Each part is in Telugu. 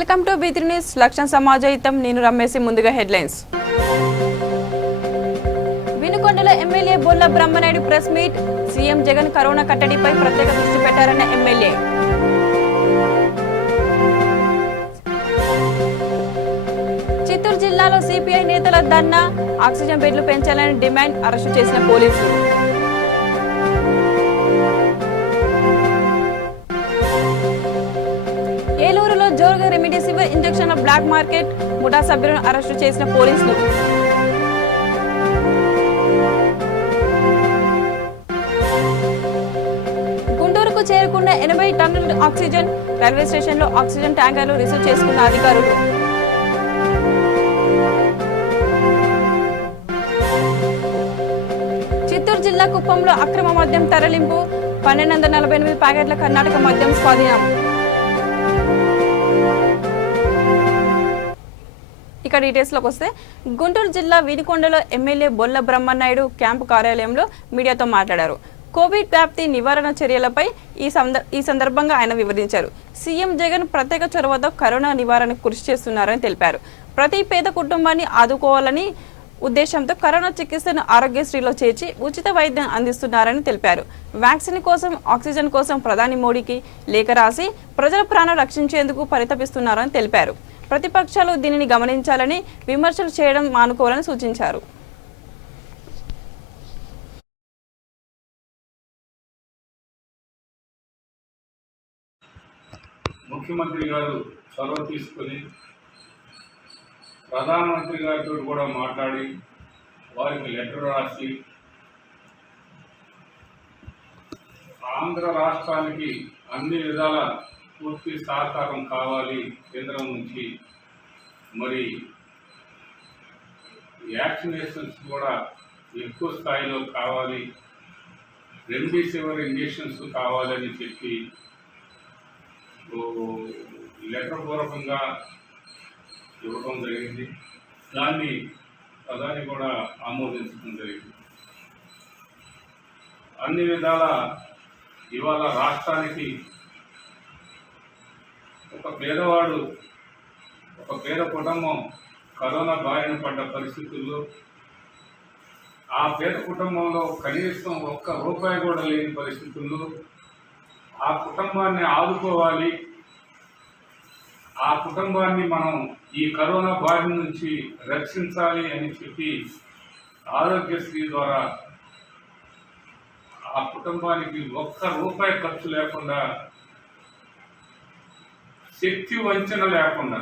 Welcome to B3 news. లక్ష్యం సమాజహితం. నేను రమేష్. ముందుగా హెడ్లైన్స్. వినుకొండలో MLA Bolla Brahmanaidu press meet. CM Jagan corona కట్టడిపై ప్రత్యేక దృష్టి పెట్టారన్న ఎమ్మెల్యే. చిత్తూరు జిల్లాలో సిపిఐ నేతల ధర్నా. ఆక్సిజన్ బెడ్లు పెంచాలని డిమాండ్. అరెస్టు చేసిన పోలీసులు. ఏలూరులో జోరుగా రెమిడిసివిర్ ఇంజెక్షన్ల బ్లాక్ మార్కెట్. ముఠా సభ్యులను అరెస్టు చేసిన పోలీసులు. గుంటూరుకు చేరుకున్న 80 టన్నుల ఆక్సిజన్. రైల్వే స్టేషన్లో ఆక్సిజన్ ట్యాంకర్లు రిసీవ్ చేసుకున్న అధికారులు. చిత్తూరు జిల్లా కుప్పంలో అక్రమ మద్యం తరలింపు. 1248 ప్యాకెట్ల కర్ణాటక మద్యం స్వాధీనం. ఇక డీటెయిల్స్లోకి వస్తే, గుంటూరు జిల్లా వినుకొండలో ఎమ్మెల్యే బొల్ల బ్రహ్మనాయుడు క్యాంపు కార్యాలయంలో మీడియాతో మాట్లాడారు. కోవిడ్ వ్యాప్తి నివారణ చర్యలపై ఈ సందర్భంగా ఆయన వివరించారు. సీఎం జగన్ ప్రత్యేక చొరవతో కరోనా నివారణకు కృషి చేస్తున్నారని తెలిపారు. ప్రతి పేద కుటుంబాన్ని ఆదుకోవాలని ఉద్దేశంతో కరోనా చికిత్సను ఆరోగ్యశ్రీలో చేర్చి ఉచిత వైద్యం అందిస్తున్నారని తెలిపారు. వ్యాక్సిన్ కోసం, ఆక్సిజన్ కోసం ప్రధాని మోడీకి లేఖ రాసి ప్రజల ప్రాణాలు రక్షించేందుకు పరితపిస్తున్నారని తెలిపారు. ప్రతిపక్షాలు దీనిని గమనించాలని, విమర్శలు చేయడం మానుకోవాలని సూచించారు. ముఖ్యమంత్రి గారు చొరవ తీసుకొని ప్రధానమంత్రి గారితో కూడా మాట్లాడి వారికి లెటర్ రాసి ఆంధ్ర రాష్ట్రానికి అన్ని విధాల పూర్తి సహకారం కావాలి కేంద్రం నుంచి, మరి వ్యాక్సినేషన్స్ కూడా ఎక్కువ స్థాయిలో కావాలి, రెమ్డెసివిర్ ఇంజెక్షన్స్ కావాలని చెప్పి లెటర్ పూర్వకంగా ఇవ్వడం జరిగింది. దాన్ని ప్రధాని కూడా ఆమోదించడం జరిగింది. అన్ని విధాల ఇవాళ రాష్ట్రానికి ఒక పేదవాడు, ఒక పేద కుటుంబం కరోనా బారిన పడ్డ పరిస్థితుల్లో ఆ పేద కుటుంబంలో కనీసం ఒక్క రూపాయి కూడా లేని పరిస్థితుల్లో ఆ కుటుంబాన్ని ఆదుకోవాలి, ఆ కుటుంబాన్ని మనం ఈ కరోనా బారి నుంచి రక్షించాలి అని చెప్పి ఆరోగ్యశ్రీ ద్వారా ఆ కుటుంబానికి ఒక్క రూపాయి ఖర్చు లేకుండా, శక్తి వంచన లేకుండా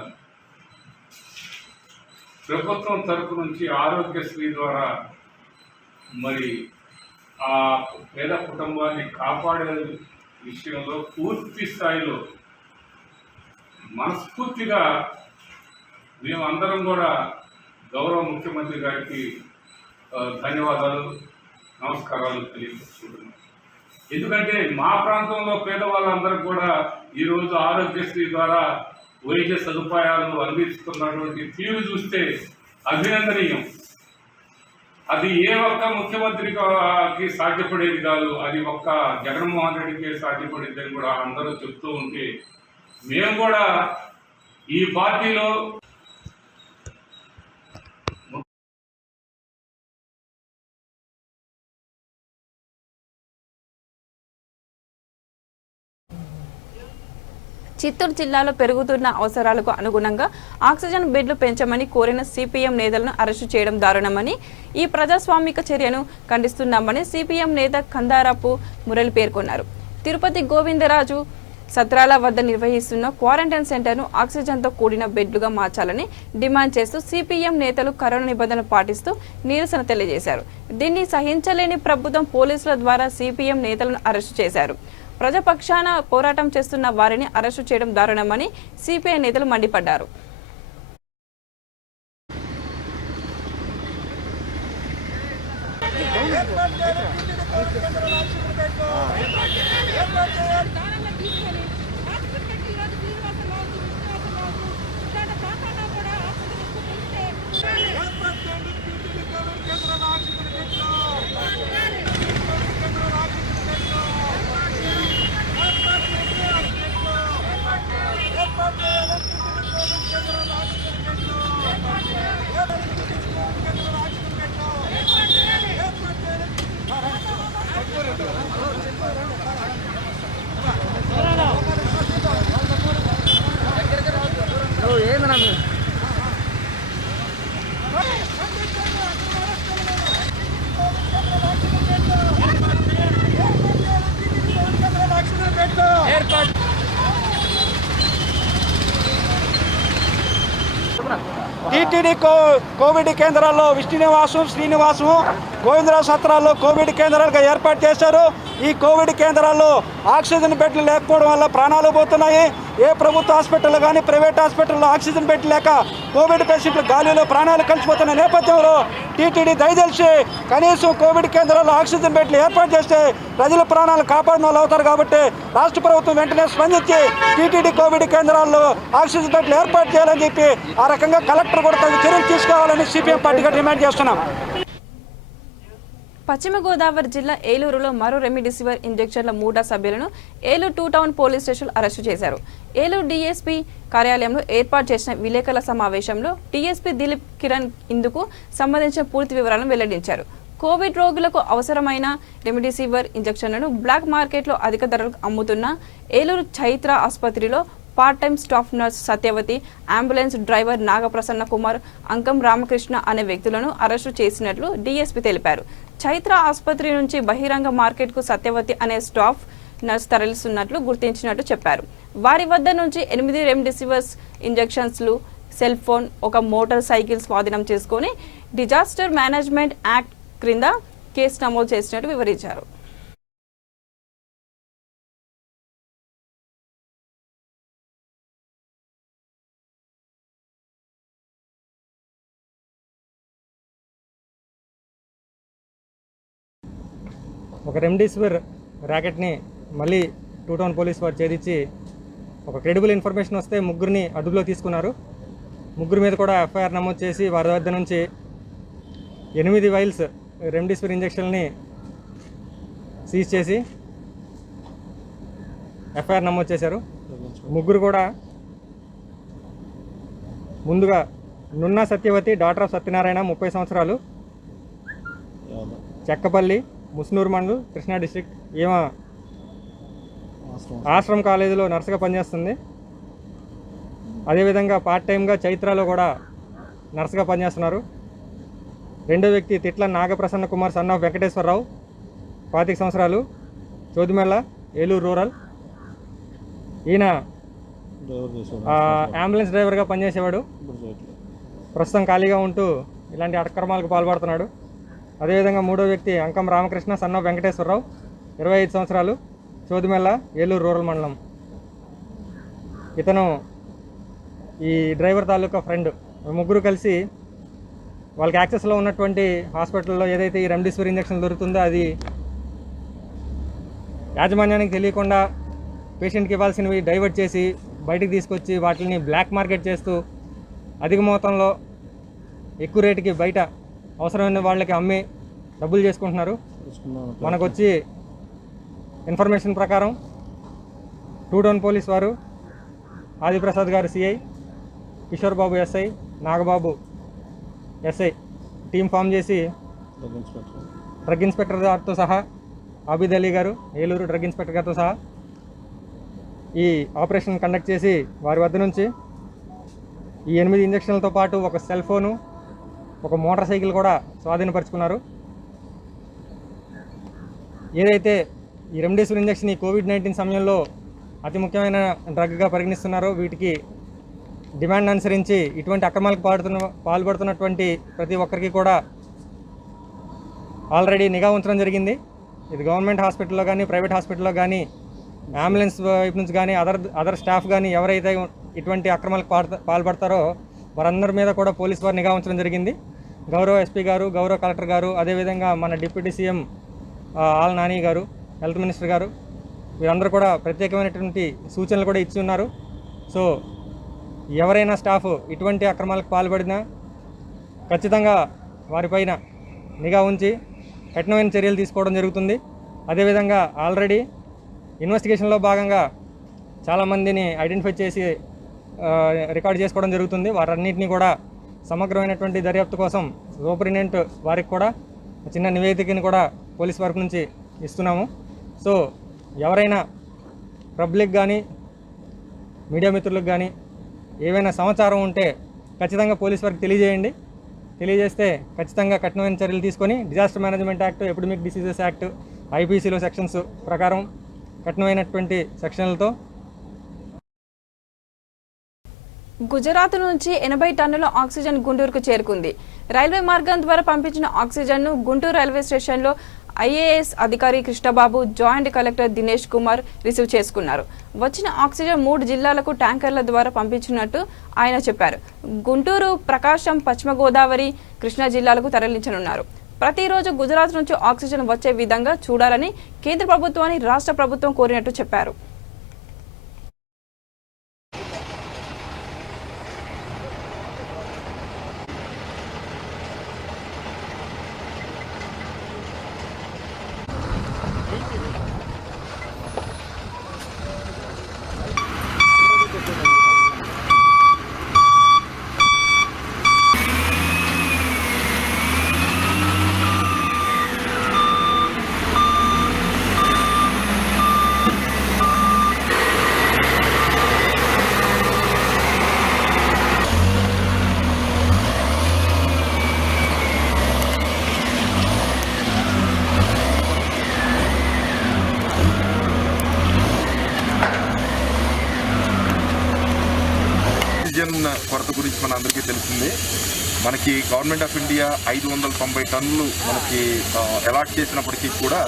ప్రభుత్వం తరపు నుంచి ఆరోగ్యశ్రీ ద్వారా మరి ఆ పేద కుటుంబాన్ని కాపాడే విషయంలో పూర్తి స్థాయిలో మనస్ఫూర్తిగా మేమందరం కూడా గౌరవ ముఖ్యమంత్రి గారికి ధన్యవాదాలు, నమస్కారాలు తెలియజేస్తున్నాం. ఎందుకంటే మా ప్రాంతంలో పేదవాళ్ళందరికీ కూడా ఈరోజు ఆరోగ్యశ్రీ ద్వారా వైద్య సదుపాయాలు అందిస్తున్నటువంటి తీరు చూస్తే అభినందనీయం. అది ఏ ఒక్క ముఖ్యమంత్రికి సాధ్యపడేది కాదు, అది ఒక్క జగన్మోహన్ రెడ్డికే సాధ్యపడేదని కూడా అందరూ చెప్తూ ఉంటే మేము కూడా ఈ పార్టీలో చిత్తూరు జిల్లాలో పెరుగుతున్న అవసరాలకు అనుగుణంగా ఆక్సిజన్ బెడ్లు పెంచమని కోరిన సిపిఎం నేతలను అరెస్టు చేయడం దారుణమని, ఈ ప్రజాస్వామిక చర్యను ఖండిస్తున్నామని సిపిఎం నేత కందారపు మురళి పేర్కొన్నారు. తిరుపతి గోవిందరాజు సత్రాల వద్ద నిర్వహిస్తున్న క్వారంటైన్ సెంటర్ను ఆక్సిజన్తో కూడిన బెడ్లుగా మార్చాలని డిమాండ్ చేస్తూ సిపిఎం నేతలు కరోనా నిబంధనలు పాటిస్తూ నిరసన తెలియజేశారు. దీన్ని సహించలేని ప్రభుత్వం పోలీసుల ద్వారా సిపిఎం నేతలను అరెస్టు చేశారు. ప్రజాపక్షాన పోరాటం చేస్తున్న వారిని అరెస్టు చేయడం దారుణమని సిపిఐ నేతలు మండిపడ్డారు. టీటీడీ కోవిడ్ కేంద్రాల్లో విష్ణునివాసం శ్రీనివాసం గోవిందరావు సత్రాల్లో కోవిడ్ కేంద్రాలుగా ఏర్పాటు చేశారు. ఈ కోవిడ్ కేంద్రాల్లో ఆక్సిజన్ బెడ్లు లేకపోవడం వల్ల ప్రాణాలు పోతున్నాయి. ఏ ప్రభుత్వ హాస్పిటల్లో కానీ ప్రైవేట్ హాస్పిటల్లో ఆక్సిజన్ బెడ్ లేక కోవిడ్ పేషెంట్లు గాలిలో ప్రాణాలు కలిసిపోతున్న నేపథ్యంలో టీటీడీ దయచేసి కనీసం కోవిడ్ కేంద్రాల్లో ఆక్సిజన్ బెడ్లు ఏర్పాటు చేస్తే ప్రజల ప్రాణాలు కాపాడిన వాళ్ళు అవుతారు. కాబట్టి రాష్ట్ర ప్రభుత్వం వెంటనే స్పందించి టీటీడీ కోవిడ్ కేంద్రాల్లో ఆక్సిజన్ బెడ్లు ఏర్పాటు చేయాలని చెప్పి ఆ రకంగా కలెక్టర్ కూడా తగు చర్యలు తీసుకోవాలని సిపిఎం పార్టీగా డిమాండ్ చేస్తున్నాం. పశ్చిమ గోదావరి జిల్లా ఏలూరులో మరో రెమిడిసివిర్ ఇంజెక్షన్ల మూడా సభ్యులను Eluru 2 town police station arrest చేశారు. ఏలూరు డీఎస్పీ కార్యాలయంలో ఏర్పాటు చేసిన విలేకరుల సమావేశంలో డీఎస్పీ దిలీప్ కిరణ్ ఇందుకు సంబంధించిన పూర్తి వివరాలను వెల్లడించారు. కోవిడ్ రోగులకు అవసరమైన రెమిడిసివిర్ ఇంజెక్షన్లను బ్లాక్ మార్కెట్లో అధిక ధరలకు అమ్ముతున్న ఏలూరు చైత్ర ఆసుపత్రిలో part time staff nurse Satyavathi, ambulance driver Nagaprasanna Kumar, Ankam Ramakrishna అనే వ్యక్తులను అరెస్టు చేసినట్లు డీఎస్పీ తెలిపారు. చైత్ర ఆసుపత్రి నుంచి బహిరంగ మార్కెట్కు సత్యవతి అనే స్టాఫ్ నర్స్ తరలిస్తున్నట్లు గుర్తించినట్టు చెప్పారు. వారి వద్ద నుంచి 8 రెమిడిసివిర్ ఇంజెక్షన్స్లు, సెల్ ఫోన్, ఒక మోటార్ సైకిల్ స్వాధీనం చేసుకుని డిజాస్టర్ మేనేజ్మెంట్ యాక్ట్ క్రింద కేసు నమోదు చేసినట్టు వివరించారు. ఒక రెమ్డెసివిర్ ర్యాకెట్ని మళ్ళీ 2 టౌన్ పోలీస్ వారు ఛేదించి ఒక క్రెడిబుల్ ఇన్ఫర్మేషన్ వస్తే ముగ్గురిని అదుపులో తీసుకున్నారు. ముగ్గురు మీద కూడా ఎఫ్ఐఆర్ నమోదు చేసి వారి వద్ద నుంచి 8 వైల్స్ రెమ్డెసివిర్ ఇంజెక్షన్ని సీజ్ చేసి ఎఫ్ఐఆర్ నమోదు చేశారు. ముగ్గురు కూడా ముందుగా నున్నా సత్యవతి, డాటర్ ఆఫ్ సత్యనారాయణ, 30 సంవత్సరాలు, చెక్కపల్లి, ముస్నూరు మండల్, కృష్ణా డిస్ట్రిక్ట్. ఈమె ఆశ్రమ్ కాలేజీలో నర్సుగా పనిచేస్తుంది. అదేవిధంగా పార్ట్ టైంగా చైత్రాలో కూడా నర్సుగా పనిచేస్తున్నారు. రెండో వ్యక్తి తిట్ల నాగప్రసన్న కుమార్, సన్ ఆఫ్ వెంకటేశ్వరరావు, 25 సంవత్సరాలు, చోదిమెల్ల, ఏలూరు రూరల్. ఈయన అంబులెన్స్ డ్రైవర్గా పనిచేసేవాడు. ప్రస్తుతం ఖాళీగా ఉంటూ ఇలాంటి అక్రమాలకు పాల్పడుతున్నాడు. అదేవిధంగా మూడో వ్యక్తి అంకం రామకృష్ణ, సన్ ఆఫ్ వెంకటేశ్వరరావు, 25 సంవత్సరాలు, చోదిమెల్ల, ఏలూరు రూరల్ మండలం. ఇతను ఈ డ్రైవర్ తాలూకా ఫ్రెండ్. ముగ్గురు కలిసి వాళ్ళకి యాక్సెస్లో ఉన్నటువంటి హాస్పిటల్లో ఏదైతే ఈ రెమ్డెసివిర్ ఇంజెక్షన్ దొరుకుతుందో అది యాజమాన్యానికి తెలియకుండా పేషెంట్కి ఇవ్వాల్సినవి డైవర్ట్ చేసి బయటికి తీసుకొచ్చి వాటిని బ్లాక్ మార్కెట్ చేస్తూ అధిక మొత్తంలో ఎక్కువ రేటుకి బయట అవసరమైన వాళ్ళకి అమ్మి డబ్బులు చేసుకుంటున్నారు. మనకొచ్చి ఇన్ఫర్మేషన్ ప్రకారం 2 టౌన్ పోలీస్ వారు Adiprasad garu CI, Kishore Babu SI, Nagababu SI team form చేసి డ్రగ్ ఇన్స్పెక్టర్ గారితో సహా, ఆబిద్ అలీ గారు ఏలూరు డ్రగ్ ఇన్స్పెక్టర్ గారితో సహా ఈ ఆపరేషన్ కండక్ట్ చేసి వారి వద్ద నుంచి ఈ 8 ఇంజక్షన్లతో పాటు ఒక సెల్ ఫోను, ఒక మోటార్ సైకిల్ కూడా స్వాధీనపరుచుకున్నారు. ఏదైతే ఈ రెమ్డెసివిర్ ఇంజెక్షన్ ఈ కోవిడ్-19 సమయంలో అతి ముఖ్యమైన డ్రగ్గా పరిగణిస్తున్నారో వీటికి డిమాండ్ అనుసరించి ఇటువంటి అక్రమాలకు పాల్పడుతున్నటువంటి ప్రతి ఒక్కరికి కూడా ఆల్రెడీ నిఘా ఉంచడం జరిగింది. ఇది గవర్నమెంట్ హాస్పిటల్లో కానీ ప్రైవేట్ హాస్పిటల్లో కానీ అంబులెన్స్ వైపు నుంచి కానీ అదర్ స్టాఫ్ కానీ ఎవరైతే ఇటువంటి అక్రమాలకు పాల్పడతారో వారందరి మీద కూడా పోలీసు వారు నిఘా ఉంచడం జరిగింది. గౌరవ ఎస్పీ గారు, గౌరవ కలెక్టర్ గారు, అదేవిధంగా మన డిప్యూటీ సీఎం ఆల్ నాని గారు, హెల్త్ మినిస్టర్ గారు వీరందరూ కూడా ప్రత్యేకమైనటువంటి సూచనలు కూడా ఇచ్చి ఉన్నారు. సో ఎవరైనా స్టాఫ్ ఇటువంటి అక్రమాలకు పాల్పడినా ఖచ్చితంగా వారిపైన నిఘా ఉంచి కఠినమైన చర్యలు తీసుకోవడం జరుగుతుంది. అదేవిధంగా ఆల్రెడీ ఇన్వెస్టిగేషన్లో భాగంగా చాలామందిని ఐడెంటిఫై చేసి రికార్డ్ చేసుకోవడం జరుగుతుంది. వారన్నింటినీ కూడా సమగ్రమైనటువంటి దర్యాప్తు కోసం సూపరింటెండెంట్ వారికి కూడా చిన్న నివేదికని కూడా పోలీస్ వర్క్ నుంచి ఇస్తున్నాము. సో ఎవరైనా పబ్లిక్ కానీ మీడియా మిత్రులకు కానీ ఏవైనా సమాచారం ఉంటే ఖచ్చితంగా పోలీస్ వర్క్ తెలియజేయండి. తెలియజేస్తే ఖచ్చితంగా కఠినమైన చర్యలు తీసుకొని disaster management act, epidemic diseases act, ఐపీసీలో సెక్షన్స్ ప్రకారం కఠినమైనటువంటి సెక్షన్లతో గుజరాత్ నుంచి 80 టన్నుల ఆక్సిజన్ గుంటూరుకు చేరుకుంది. రైల్వే మార్గం ద్వారా పంపించిన ఆక్సిజన్ను గుంటూరు రైల్వే స్టేషన్లో ఐఏఎస్ అధికారి Krishnababu, joint collector Dinesh Kumar receive చేసుకున్నారు. వచ్చిన ఆక్సిజన్ 3 జిల్లాలకు ట్యాంకర్ల ద్వారా పంపించినట్టు ఆయన చెప్పారు. గుంటూరు, ప్రకాశం, పశ్చిమ గోదావరి, కృష్ణా జిల్లాలకు తరలించనున్నారు. ప్రతిరోజు గుజరాత్ నుంచి ఆక్సిజన్ వచ్చే విధంగా చూడాలని కేంద్ర ప్రభుత్వాన్ని రాష్ట్ర ప్రభుత్వం కోరినట్టు చెప్పారు. ఆక్సిజన్ కొరత గురించి మన అందరికీ తెలిసిందే. మనకి గవర్నమెంట్ ఆఫ్ ఇండియా 590 టన్నులు మనకి అలాట్ చేసినప్పటికీ కూడా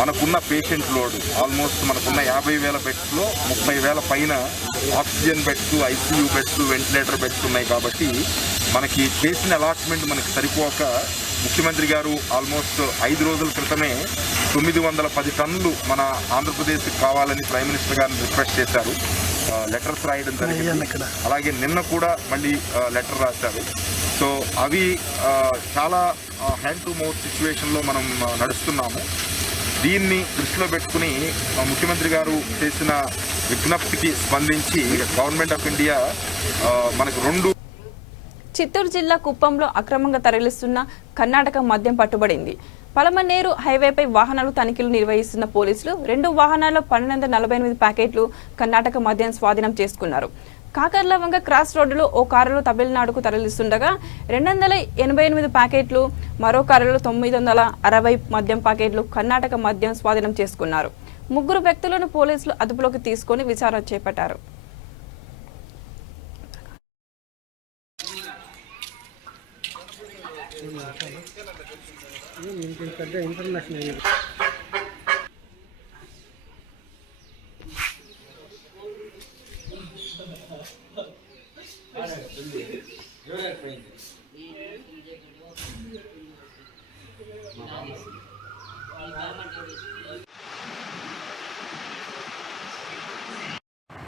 మనకున్న పేషెంట్ లోడ్ ఆల్మోస్ట్ మనకున్న 50,000 బెడ్స్లో 30,000 పైన oxygen beds, ICU beds, ventilator beds ఉన్నాయి. కాబట్టి మనకి చేసిన అలాట్మెంట్ మనకి సరిపోక ముఖ్యమంత్రి గారు ఆల్మోస్ట్ 5 రోజుల క్రితమే 910 టన్నులు మన ఆంధ్రప్రదేశ్కి కావాలని ప్రైమ్ మినిస్టర్ గారిని రిక్వెస్ట్ చేశారు. లెటర్స్ రాయడం జరిగింది. అలాగే నిన్న కూడా మళ్ళీ లెటర్ రాశారు. సో అవి చాలా హ్యాండ్ టు మౌత్ సిచ్యువేషన్లో మనం నడుస్తున్నాము. దీన్ని దృష్టిలో పెట్టుకుని ముఖ్యమంత్రి గారు చేసిన విజ్ఞప్తికి స్పందించి గవర్నమెంట్ ఆఫ్ ఇండియా మనకు 2 చిత్తూరు జిల్లా కుప్పంలో అక్రమంగా తరలిస్తున్న కర్ణాటక మద్యం పట్టుబడింది. పలమనేరు హైవేపై వాహనాలు తనిఖీలు నిర్వహిస్తున్న పోలీసులు 2 వాహనాల్లో 1248 ప్యాకెట్లు కర్ణాటక మద్యం స్వాధీనం చేసుకున్నారు. కాకర్లవంగ క్రాస్ రోడ్డులో ఓ కారులో తమిళనాడుకు తరలిస్తుండగా 288 ప్యాకెట్లు, మరో కారులో 960 మద్యం ప్యాకెట్లు కర్ణాటక మద్యం స్వాధీనం చేసుకున్నారు. 3 వ్యక్తులను పోలీసులు అదుపులోకి తీసుకొని విచారణ చేపట్టారు.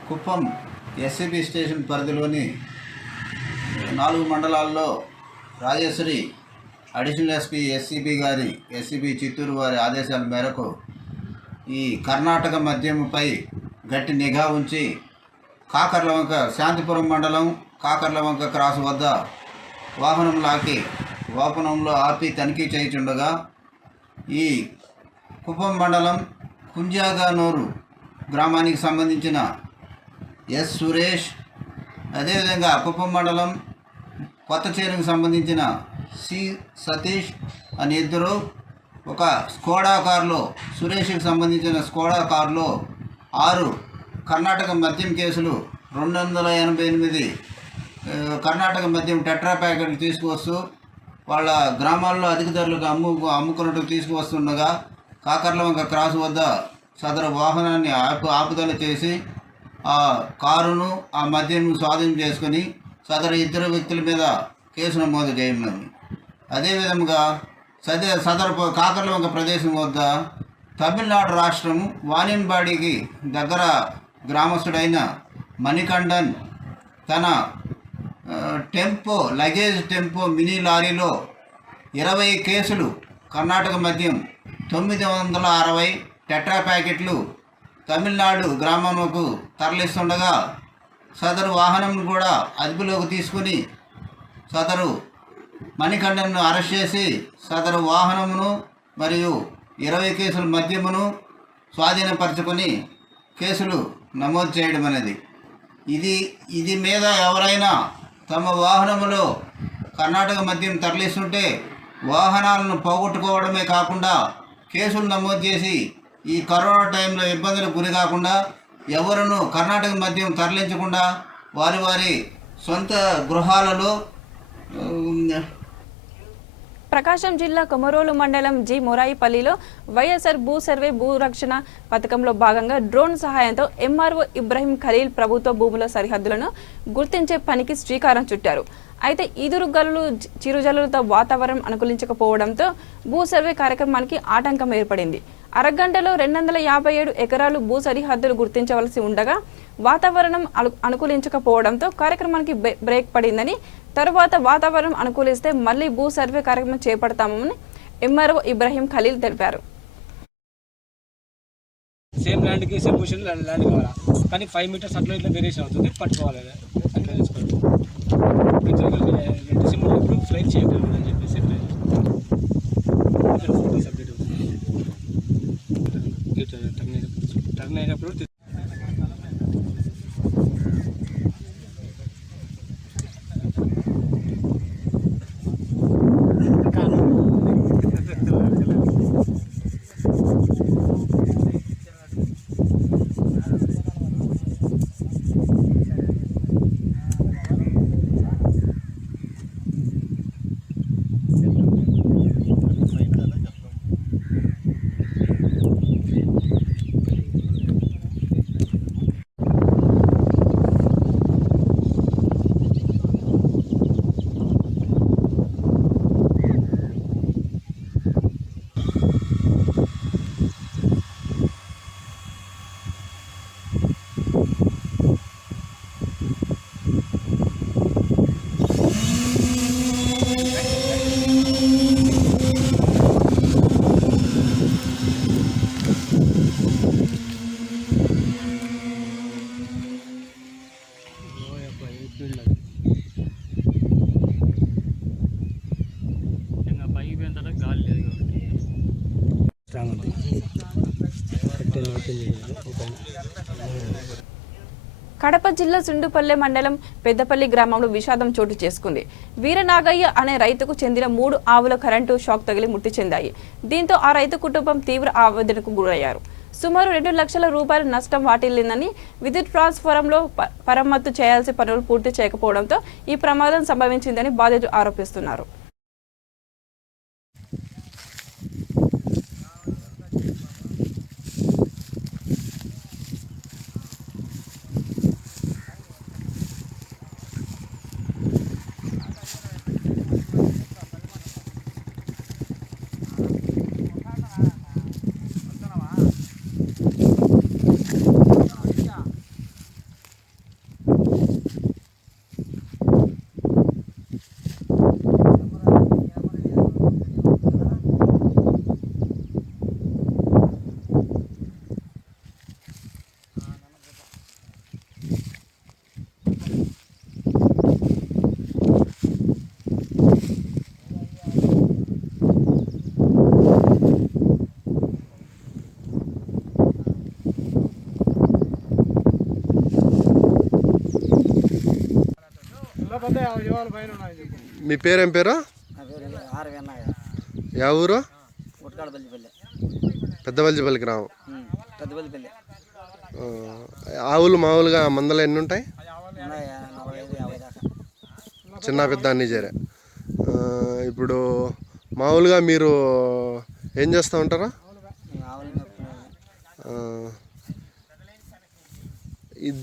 కుప్పం ఎస్సీబీ స్టేషన్ పరిధిలోని 4 మండలాల్లో రాజేశ్వరి అడిషనల్ ఎస్పీ ఎస్సీబీ గారి ఎస్సీబీ చిత్తూరు వారి ఆదేశాల మేరకు ఈ కర్ణాటక మద్యంపై గట్టి నిఘా ఉంచి కాకర్లవంక శాంతిపురం మండలం కాకర్లవంక క్రాస్ వద్ద వాహనంలో ఆపి తనిఖీ చేయుచుండగా ఈ కుప్పం మండలం కుంజాగానూరు గ్రామానికి సంబంధించిన ఎస్ సురేష్, అదేవిధంగా కుప్పం మండలం కొత్తచేరుకు సంబంధించిన సి సతీష్ అని ఇద్దరు ఒక స్కోడా కారులో, సురేష్కి సంబంధించిన స్కోడా కారులో 6 కర్ణాటక మద్యం కేసులు 288 కర్ణాటక మద్యం టెట్రా ప్యాకెట్లు తీసుకువస్తూ వాళ్ళ గ్రామాల్లో అధిక ధరలకు అమ్ముకున్నట్టు తీసుకువస్తుండగా కాకర్లవంక క్రాస్ వద్ద సదరు వాహనాన్ని ఆపుదల చేసి ఆ కారును ఆ మద్యం స్వాధీనం చేసుకుని సదరు 2 వ్యక్తుల మీద కేసు నమోదు చేయనున్నది. అదేవిధంగా సదరు కాకర్లవంక ప్రదేశం వద్ద తమిళనాడు రాష్ట్రం వానియన్బాడికి దగ్గర గ్రామస్తుడైన మణికంఠన్ తన లగేజ్ టెంపో మినీ లారీలో 20 కేసులు కర్ణాటక మద్యం 960 టెట్రా ప్యాకెట్లు తమిళనాడు గ్రామంకు తరలిస్తుండగా సదరు వాహనం కూడా అదుపులోకి తీసుకుని సదరు మణికంఠన్ను అరెస్ట్ చేసి సదరు వాహనమును మరియు 20 కేసుల మద్యమును స్వాధీనపరచుకొని కేసులు నమోదు చేయడం అనేది. ఇది మీద ఎవరైనా తమ వాహనములో కర్ణాటక మద్యం తరలిస్తుంటే వాహనాలను పోగొట్టుకోవడమే కాకుండా కేసులు నమోదు చేసి ఈ కరోనా టైంలో ఇబ్బందులకు గురి కాకుండా ఎవరును కర్ణాటక మద్యం తరలించకుండా వారి సొంత గృహాలలో ప్రకాశం జిల్లా కొమరోలు మండలం జి మొరాయిపల్లిలో వైఎస్ఆర్ భూ సర్వే భూ రక్షణ పథకంలో భాగంగా డ్రోన్ సహాయంతో ఎంఆర్ఓ ఇబ్రహీం ఖలీల్ ప్రభుత్వ భూముల సరిహద్దులను గుర్తించే పనికి శ్రీకారం చుట్టారు. అయితే ఈదురుగాలులు చిరుజల్లులతో వాతావరణం అనుకూలించకపోవడంతో భూ సర్వే కార్యక్రమానికి ఆటంకం ఏర్పడింది. అరగంటలో 257 ఎకరాలు భూ సరిహద్దులు గుర్తించవలసి ఉండగా వాతావరణం అనుకూలించకపోవడంతో కార్యక్రమానికి బ్రేక్ పడిందని, తరువాత వాతావరణం అనుకూలిస్తే మళ్లీ భూ సర్వే కార్యక్రమం చేపడతామని ఎంఆర్ఓ ఇబ్రహీం ఖలీల్ తెలిపారు. సేమ్ ల్యాండ్కి సేమ్ పొజిషన్ ల్యాండ్ కావాలా, కానీ 5 మీటర్స్ అట్లా ఇట్లా వేరియేషన్ అవుతుంది, పట్టుకోవాలి అట్లా తెలుసుకోవాలి. సింపుల్ ఇప్పుడు ఫ్లైట్ చేయగలరు అని చెప్పేసి సబ్జెక్ట్ టర్న్ అయినప్పుడు కడప జిల్లా సుండుపల్లె మండలం పెద్దపల్లి గ్రామంలో విషాదం చోటు చేసుకుంది. వీరనాగయ్య అనే రైతుకు చెందిన 3 ఆవుల కరెంటు షాక్ తగిలి మృతి చెందాయి. దీంతో ఆ రైతు కుటుంబం తీవ్ర ఆవేదనకు గురయ్యారు. సుమారు 2 లక్షల రూపాయల నష్టం వాటిల్లిందని, విద్యుత్ ట్రాన్స్ఫారంలో మరమ్మతు చేయాల్సిన పనులు పూర్తి చేయకపోవడంతో ఈ ప్రమాదం సంభవించిందని బాధితులు ఆరోపిస్తున్నారు. మీ పేరేం పేరు? యా ఊరు? పెద్దవల్జిపల్లి గ్రామం. ఆవులు మామూలుగా మందలు ఎన్ని ఉంటాయి? చిన్న పెద్ద అన్నీ చేరే. ఇప్పుడు మామూలుగా మీరు ఏం చేస్తూ ఉంటారా?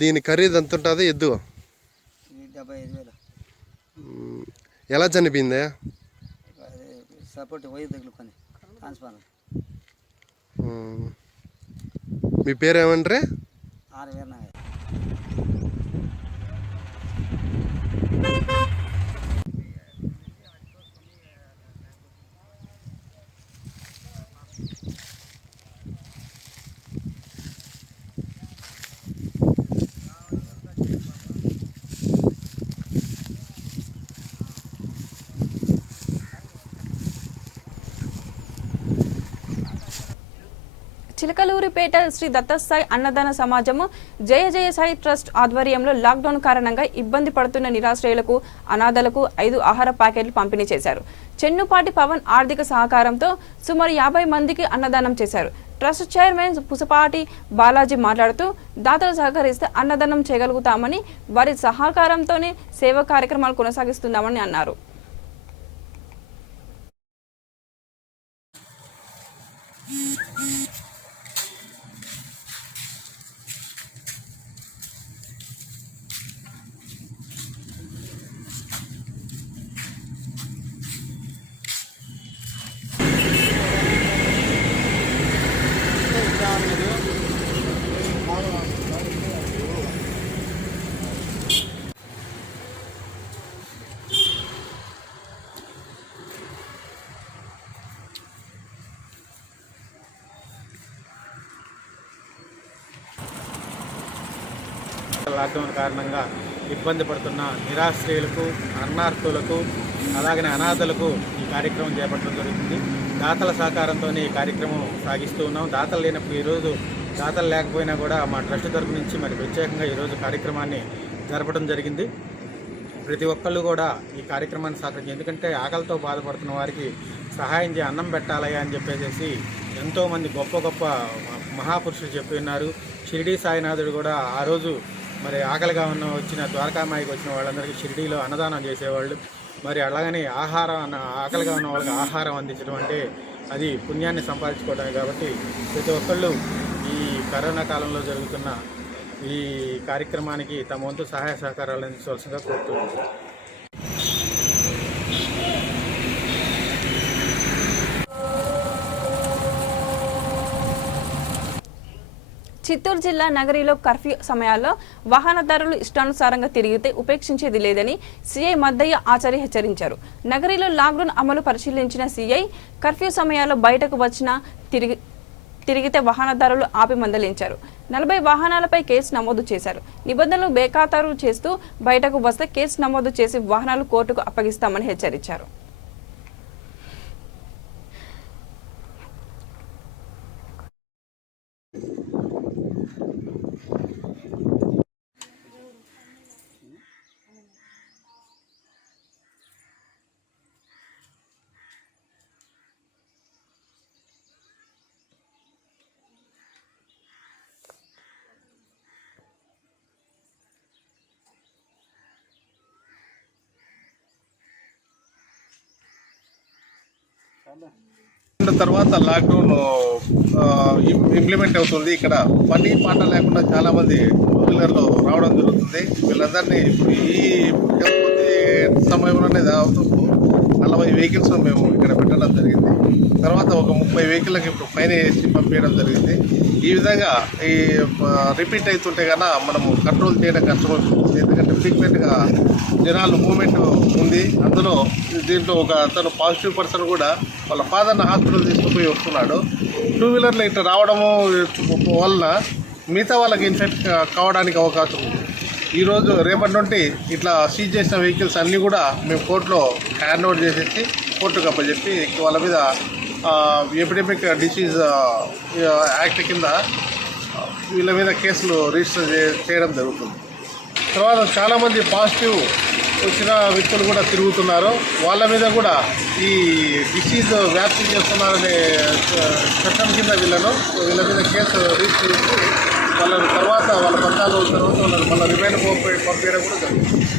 దీని ఖరీదు ఎంత ఉంటుంది ఎద్దు? ఎలా చనిపోయింది? మీ పేరేమంటారే? చిలకలూరిపేట శ్రీ దత్తసాయి అన్నదాన సమాజము జయ జయ సాయి ట్రస్ట్ ఆధ్వర్యంలో లాక్డౌన్ కారణంగా ఇబ్బంది పడుతున్న నిరాశ్రయులకు అనాథలకు 5 ఆహార ప్యాకెట్లు పంపిణీ చేశారు. చెన్నుపాటి పవన్ ఆర్థిక సహకారంతో సుమారు 50 మందికి అన్నదానం చేశారు. ట్రస్ట్ చైర్మన్ పుసపాటి బాలాజీ మాట్లాడుతూ దాతలు సహకరిస్తే అన్నదానం చేయగలుగుతామని, వారి సహకారంతోనే సేవా కార్యక్రమాలు కొనసాగిస్తున్నామని అన్నారు. లాక్డౌన్ కారణంగా ఇబ్బంది పడుతున్న నిరాశ్రయులకు, అన్నార్థులకు, అలాగనే అనాథలకు ఈ కార్యక్రమం చేపట్టడం జరుగుతుంది. దాతల సహకారంతోనే ఈ కార్యక్రమం సాగిస్తూ ఉన్నాం. దాతలు లేనప్పుడు ఈరోజు దాతలు లేకపోయినా కూడా మా ట్రస్ట్ తరఫు నుంచి మరి ప్రత్యేకంగా ఈరోజు కార్యక్రమాన్ని జరపడం జరిగింది. ప్రతి ఒక్కళ్ళు కూడా ఈ కార్యక్రమాన్ని సహకరించి, ఎందుకంటే ఆకలితో బాధపడుతున్న వారికి సహాయం చేసి అన్నం పెట్టాలయ్యా అని చెప్పేసి ఎంతోమంది గొప్ప గొప్ప మహాపురుషులు చెప్పి ఉన్నారు. షిరిడీ సాయినాథుడు కూడా ఆ రోజు మరి ఆకలిగా వచ్చిన ద్వారకామాయికి వచ్చిన వాళ్ళందరికీ షిరిడీలో అన్నదానం చేసేవాళ్ళు. మరి అలాగని ఆకలిగా ఉన్న వాళ్ళకి ఆహారం అందించడం అంటే అది పుణ్యాన్ని సంపాదించుకోవడమే. కాబట్టి ప్రతి ఒక్కళ్ళు ఈ కరోనా కాలంలో జరుగుతున్న ఈ కార్యక్రమానికి తమ వంతు సహాయ సహకారాలు అందించవలసిందిగా కోరుతున్నాను. చిత్తూరు జిల్లా నగరిలో కర్ఫ్యూ సమయాల్లో వాహనదారులు ఇష్టానుసారంగా తిరిగితే ఉపేక్షించేది లేదని సీఐ మద్దయ్య ఆచారి హెచ్చరించారు. నగరిలో లాక్డౌన్ అమలు పరిశీలించిన సీఐ కర్ఫ్యూ సమయాల్లో బయటకు వచ్చిన తిరిగితే వాహనదారులు ఆపి మందలించారు. 40 వాహనాలపై కేసు నమోదు చేశారు. నిబంధనలు బేఖాతరు చేస్తూ బయటకు వస్తే కేసు నమోదు చేసి వాహనాలు కోర్టుకు అప్పగిస్తామని హెచ్చరించారు. తర్వాత లాక్డౌన్ ఇంప్లిమెంట్ అవుతుంది. ఇక్కడ పని పాట లేకుండా చాలా మంది టూ-వీలర్లో రావడం జరుగుతుంది. వీళ్ళందరినీ ఇప్పుడు ఈ సమయంలోనే దాదాపు 40 వెహికల్స్ మేము ఇక్కడ పెట్టడం జరిగింది. తర్వాత ఒక 30 వెహికల్కి ఇప్పుడు ఫైన్ వేసి పంపించడం జరిగింది. ఈ విధంగా ఈ రిపీట్ అవుతుంటే కన్నా మనము కంట్రోల్ చేయడం కష్టమవుతుంది. ఎందుకంటే ఫ్రీక్వెంట్గా జనాలు మూమెంట్ ఉంది. అందులో దీంట్లో ఒక అతను పాజిటివ్ పర్సన్ కూడా వాళ్ళ ఫాదర్ని హాస్పిటల్ తీసుకుపోయి వస్తున్నాడు. టూ-వీలర్లో ఇట్లా రావడము వలన మిగతా వాళ్ళకి ఇన్ఫెక్ట్ కావడానికి అవకాశం ఉంది. ఈరోజు రేపటి నుండి ఇట్లా సీజ్ చేసిన వెహికల్స్ అన్నీ కూడా మేము కోర్టులో హ్యాండ్ ఓవర్ చేసేసి కోర్టుకు అప్పచెప్పి వాళ్ళ మీద ఎపిడెమిక్ డిసీజ్ యాక్ట్ కింద వీళ్ళ మీద కేసులు రిజిస్టర్ చేయడం జరుగుతుంది. తర్వాత చాలామంది పాజిటివ్ వచ్చిన వ్యక్తులు కూడా తిరుగుతున్నారు. వాళ్ళ మీద కూడా ఈ డిసీజ్ వ్యాప్తి చేస్తున్నారనే చట్టం కింద వీళ్ళ మీద కేసు రిజిస్టర్ చేసి వాళ్ళని తర్వాత వాళ్ళ 14 రోజుల తర్వాత వాళ్ళని మళ్ళీ రిమైండ్ పంపించడం కూడా జరుగుతుంది.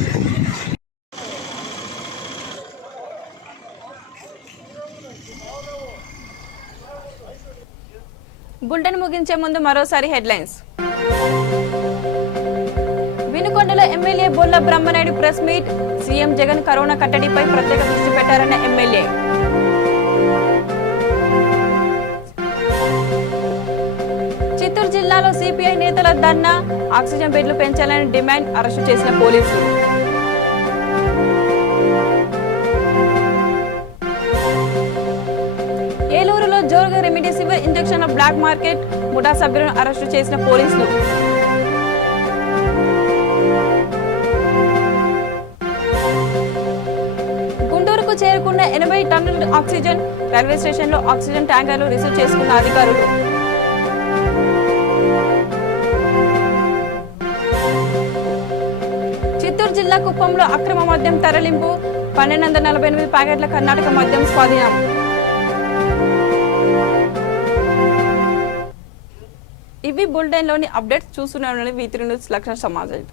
బులెటిన్ ముగించే ముందు మరోసారి హెడ్లైన్స్. వినుకొండలో MLA Bolla Brahmanaidu press meet. CM Jagan corona కట్టడిపై ప్రత్యేక దృష్టి పెట్టారన్న ఎమ్మెల్యే. చిత్తూరు జిల్లాలో సిపిఐ నేతల ధర్నా. ఆక్సిజన్ బెడ్లు పెంచాలని డిమాండ్. అరెస్టు చేసిన పోలీసులు. ఏలూరులో జోరుగా రెమిడిసివిర్ ఇంజెక్షన్ల బ్లాక్ మార్కెట్. ముఠా సభ్యులను అరెస్టు చేసిన పోలీసులు. గుంటూరుకు చేరుకున్న 80 టన్నుల ఆక్సిజన్. రైల్వే స్టేషన్లో ఆక్సిజన్ ట్యాంకర్లు రిసీవ్ చేసుకున్న అధికారులు. జిల్లా కుప్పంలో అక్రమ మద్యం తరలింపు 1248 ప్యాకెట్ల కర్ణాటక మద్యం స్వాధీనం. ఇవి బులెటిన్లోని అప్డేట్స్. చూస్తూనే ఉండండి V3 న్యూస్ లక్ష్య సమాజం.